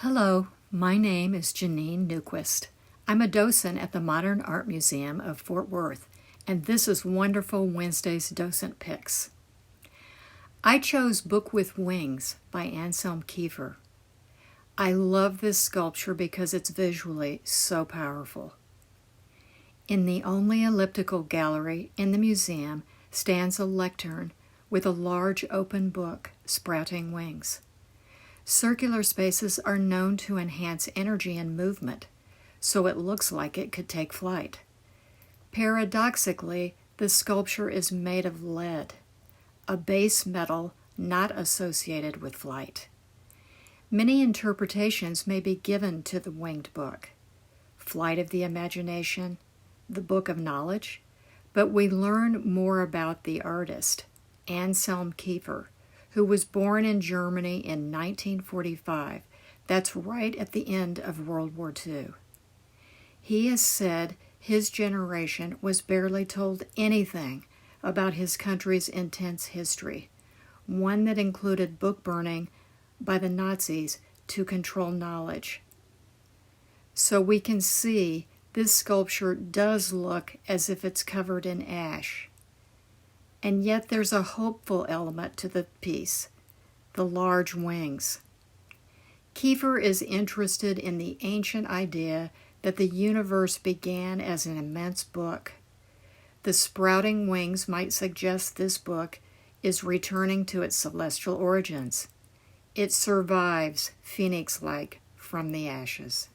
Hello, my name is Janeen Newquist. I'm a docent at the Modern Art Museum of Fort Worth, and this is Wonderful Wednesday's Docent Picks. I chose Book with Wings by Anselm Kiefer. I love this sculpture because it's visually so powerful. In the only elliptical gallery in the museum stands a lectern with a large open book sprouting wings. Circular spaces are known to enhance energy and movement, so it looks like it could take flight. Paradoxically, the sculpture is made of lead, a base metal not associated with flight. Many interpretations may be given to the winged book: flight of the imagination, the book of knowledge, but we learn more about the artist, Anselm Kiefer, who was born in Germany in 1945. That's right at the end of World War II. He has said his generation was barely told anything about his country's intense history, one that included book burning by the Nazis to control knowledge. So we can see this sculpture does look as if it's covered in ash. And yet there's a hopeful element to the piece: the large wings. Kiefer is interested in the ancient idea that the universe began as an immense book. The sprouting wings might suggest this book is returning to its celestial origins. It survives, phoenix-like, from the ashes.